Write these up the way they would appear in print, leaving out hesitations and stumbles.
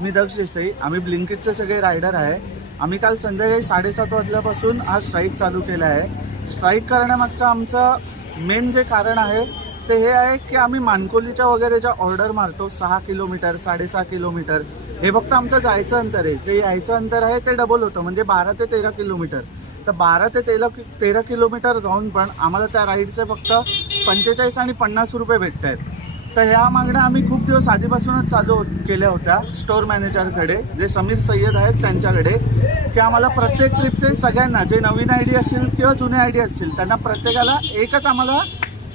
मी दक्ष देसाई. आम्ही ब्लिंकिटचे सगळे रायडर आहे. आम्ही काल संध्याकाळी 7:30 वाजल्यापासून हा स्ट्राईक चालू केला आहे. स्ट्राईक करण्यामागचं आमचं मेन जे कारण आहे ते हे आहे की आम्ही मानकोलीच्या वगैरे ज्या ऑर्डर मारतो 6 किलोमीटर 6.5 किलोमीटर, हे फक्त आमचं जायचं अंतर आहे. जे यायचं अंतर आहे ते डबल होतं, म्हणजे 12 ते 13 किलोमीटर. तर 12 ते 13 किलोमीटर जाऊन पण आम्हाला त्या राईडचे फक्त 45 आणि 50 रुपये भेटत आहेत. तर ह्या मागण्या आम्ही खूप दिवस आधीपासूनच चालू केल्या होत्या स्टोअर मॅनेजरकडे, जे समीर सय्यद आहेत त्यांच्याकडे, की आम्हाला प्रत्येक ट्रिपचे सगळ्यांना जे नवीन आय डी असतील किंवा जुने आय डी असतील त्यांना प्रत्येकाला एकच आम्हाला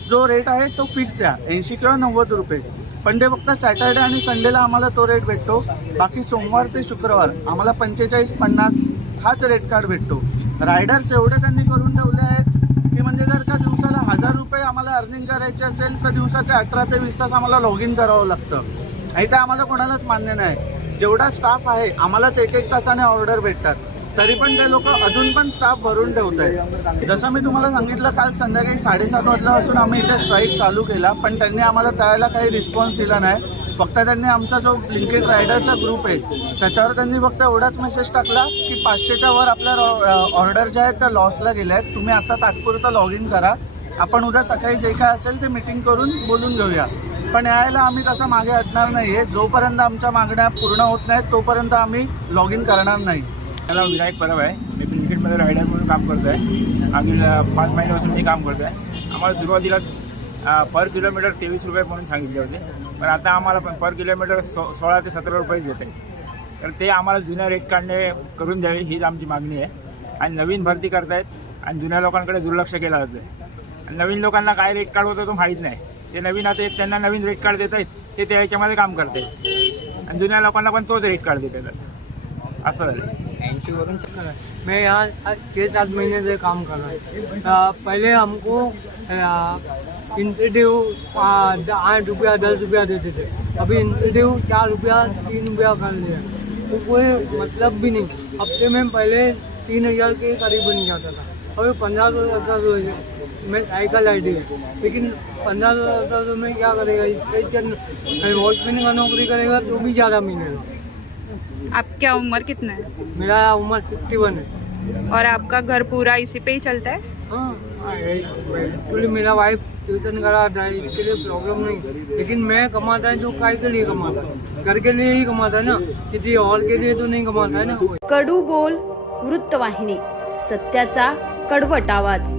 जो रेट आहे तो फिक्स आहे 80 किंवा 90 रुपये. पण ते फक्त सॅटर्डे आणि संडेला आम्हाला तो रेट भेटतो. बाकी सोमवार ते शुक्रवार आम्हाला 45-50 हाच रेट कार्ड भेटतो. रायडर्स एवढे त्यांनी करून ठेवले आहेत की म्हणजे जर का दिवसाला 1000 रुपये आम्हाला अर्निंग करायचे असेल तर दिवसाचे 18 ते 20 तास आम्हाला लॉग इन करावं लागतं. आणि ते आम्हाला कोणालाच मान्य नाही. जेवढा स्टाफ आहे आम्हालाच 1-1 तासाने ऑर्डर भेटतात, तरी पण ते लोक अजून पण स्टाफ भरून ठेवत आहे. जसं मी तुम्हाला सांगितलं, काल संध्याकाळी 7:30 वाजल्यापासून आम्ही इथे स्ट्राईक चालू केला, पण त्यांनी आम्हाला त्यावेळेला काही रिस्पॉन्स दिला नाही. फक्त त्यांनी आमचा जो ब्लिंकिट रायडरचा ग्रुप आहे त्याच्यावर त्यांनी फक्त एवढाच मेसेज टाकला की 500च्या वर आपल्या ऑर्डर ज्या आहेत त्या लॉसला गेल्या आहेत, तुम्ही आता तात्पुरतं लॉग इन करा, आपण उद्या सकाळी जे काय असेल ते मीटिंग करून बोलून घेऊया. पण यायला आम्ही तसं मागे हटणार नाही आहे. जोपर्यंत आमच्या मागण्या पूर्ण होत नाहीत तोपर्यंत आम्ही लॉग इन करणार नाही. मला विनायक परब आहे. मी ब्लिंकिटमध्ये रायडर म्हणून काम करतो आहे. मागील 5 महिन्यापासून मी काम करतो आहे. आम्हाला सुरुवातीला पर किलोमीटर 23 रुपये म्हणून सांगितले होते, पण आता आम्हाला पर किलोमीटर 16 ते 17 रुपये देत आहे. तर ते आम्हाला जुन्या रेट काढणे करून द्यावे हीच आमची मागणी आहे. आणि नवीन भरती करतायत आणि जुन्या लोकांकडे दुर्लक्ष केलं जातं आहे. नवीन लोकांना काय रेट कार्ड होतं तो माहीत नाही. ते नवीन आता त्यांना नवीन रेट कार्ड देत आहेत, ते त्याच्यामध्ये काम करते आणि जुन्या लोकांना पण तोच रेट कार्ड देत आहेत. असं झालं. 80 वरून मैं यहाँ 6-7 महीने से काम कर रहा हूँ। पहले हमको इंसेंटिव 8 रुपया 10 रुपया देते थे, अभी इंसेंटिव 4 रुपया 3 रुपया कर लिया, तो कोई मतलब भी नहीं। हफ्ते में पहले 3000 के करीब बन जाता था, अभी 1500 जाता तो मैं साइकिल आईडी है, लेकिन 1500 जाता तो मैं क्या करेगा, वॉचमैन का नौकरी करेगा तो भी ज़्यादा मिलेगा। आपका उम्र कितना है? मेरा उम्र 61 है। और आपका घर पूरा इसी पे ही चलता है? हाँ, एक्चुअली मेरा वाइफ ट्यूशन कराता है, इसके लिए प्रॉब्लम नहीं, लेकिन मैं कमाता है जो काय के लिए कमाता है, घर के लिए ही कमाता है ना, किसी और के लिए तो नहीं कमाता है ना। कडू बोल वृत्तवाहिनी, सत्याचा कडवट आवाज.